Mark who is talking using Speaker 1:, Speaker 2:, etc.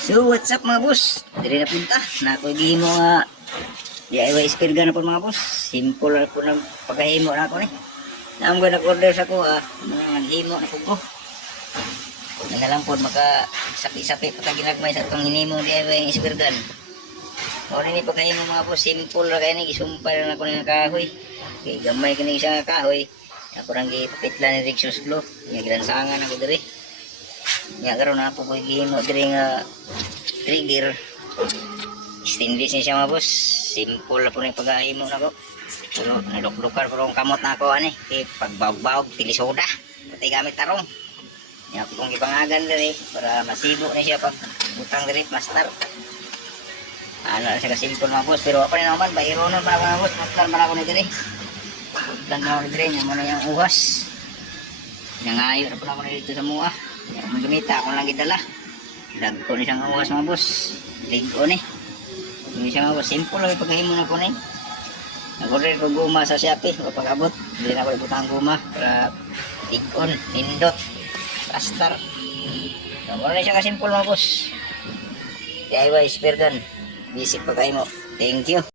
Speaker 1: So what's up mga boss? Dili na punta. Na ako gihimo nga DIY spear gun na po mga boss. Simple na po ng pagkahimo na ako ni. Na ang gana order sa ko ah, mga himo na po ko. Na lang po maka sapi-sapi pa ginagmay sa itong hinimo DIY spear gun. O rin ni pagkahimo mga boss, simple na kayo ni gisumpay lang ako ng kahoy. Okay, gamay kini isang kahoy. Ako rang gipitla ni Rixos Glow. Nga gilansangan ako diri. Nga karon na po ko gihimo diri nga trigger. Stainless ni siya mga boss. Simple na po na yung pag-ahimo na ko. Pero nadukdukan po yung kamot na ako ani. Kaya pagbawag-bawag, tilisoda. Pati gamit tarong. Nga po kong ipangagan diri para masibo na siya pag butang diri master. Ano na siya kasimple mga boss. Pero ako rin naman, bayro na para mga boss. Master man ako na diri. Butang na ako na diri. Nga mo na yung uhas. Nangayo na po na ako na dito sa mua. Nga mo gamita, ako lang gidala. Dagko ni siyang uhas mga boss. Ligo ni. Hindi siya mga boss. Simple lang yung pagkahimo na ko na Nag-order ko guma sa Shopee. Kapag abot, hindi na ako ibutang guma. Para ligon, nindot, plaster. So, wala na siya kasimple mga boss. DIY spear gun. Basic pagkahimo. Thank you.